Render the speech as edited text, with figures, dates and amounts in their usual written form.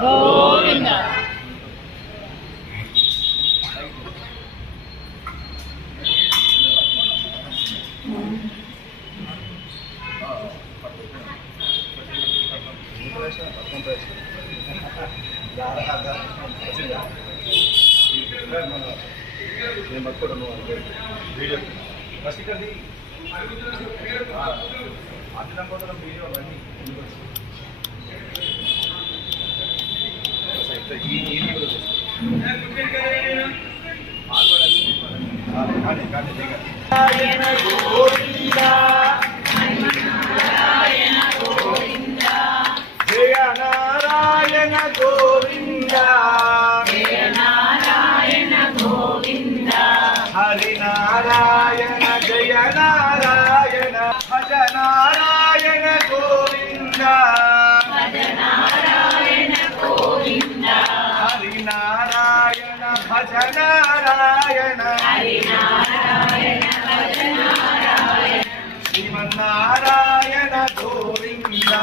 గోవిందా నేను పట్టుకుంటాను video first ఇక్కడ అర్థం పోతున్న వీడియో అవన్నీ జయ నారాయణ గోవింద హరి నారాయణ జయ నారాయణ భజ నారాయణ గోవింద హరి నారాయణ భజ నారాయణ శ్రీమన్నారాయణ గోవింద